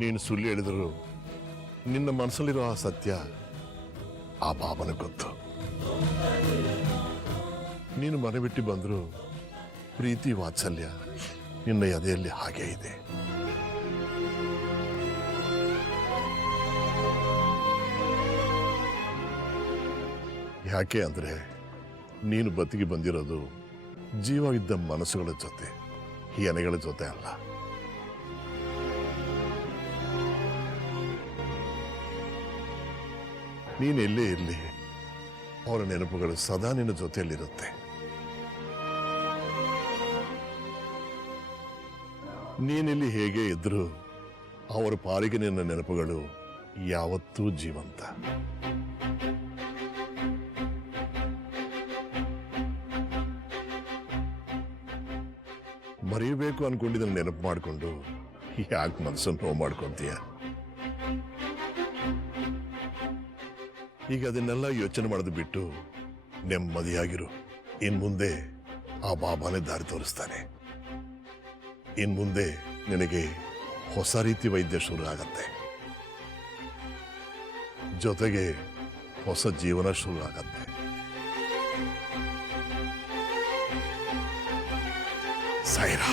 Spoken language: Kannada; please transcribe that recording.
ನೀನು ಸುಳ್ಳು ಹೇಳಿದ್ರು ನಿನ್ನ ಮನಸ್ಸಲ್ಲಿರೋ ಆ ಸತ್ಯ ಆ ಬಾಬನ ಗೊತ್ತು. ನೀನು ಮನೆ ಬಿಟ್ಟು ಬಂದ್ರು ಪ್ರೀತಿ ವಾತ್ಸಲ್ಯ ನಿನ್ನ ಎದೆಯಲ್ಲಿ ಹಾಗೇ ಇದೆ. ಯಾಕೆ ಅಂದ್ರೆ ನೀನು ಬದುಕಿ ಬಂದಿರೋದು ಜೀವ ಇದ್ದ ಮನಸ್ಸುಗಳ ಜೊತೆ, ಎನೆಗಳ ಜೊತೆ ಅಲ್ಲ. ನೀನು ಎಲ್ಲೇ ಇರಲಿ ಅವರ ನೆನಪುಗಳು ಸದಾ ನಿನ್ನ ಜೊತೆಯಲ್ಲಿರುತ್ತೆ. ನೀನಿಲ್ಲಿ ಹೇಗೆ ಇದ್ರು ಅವರ ಪಾಲಿಗೆ ನಿನ್ನ ನೆನಪುಗಳು ಯಾವತ್ತೂ ಜೀವಂತ. ಮರೆಯಬೇಕು ಅನ್ಕೊಂಡಿದ್ದನ್ನು ನೆನಪು ಮಾಡಿಕೊಂಡು ಯಾಕೆ ಮನಸ್ಸನ್ನು ನೋವು ಮಾಡ್ಕೊಂತೀಯ? ಈಗ ಅದನ್ನೆಲ್ಲ ಯೋಚನೆ ಮಾಡೋದು ಬಿಟ್ಟು ನೆಮ್ಮದಿಯಾಗಿರು. ಇನ್ ಮುಂದೆ ಆ ಬಾಬಾನೇ ದಾರಿ ತೋರಿಸ್ತಾನೆ. ಇನ್ ಮುಂದೆ ನಿನಗೆ ಹೊಸ ರೀತಿ ವೈದ್ಯ ಶುರು ಆಗತ್ತೆ, ಜೊತೆಗೆ ಹೊಸ ಜೀವನ ಶುರು ಆಗತ್ತೆ. ಸಾಯಿರಾ.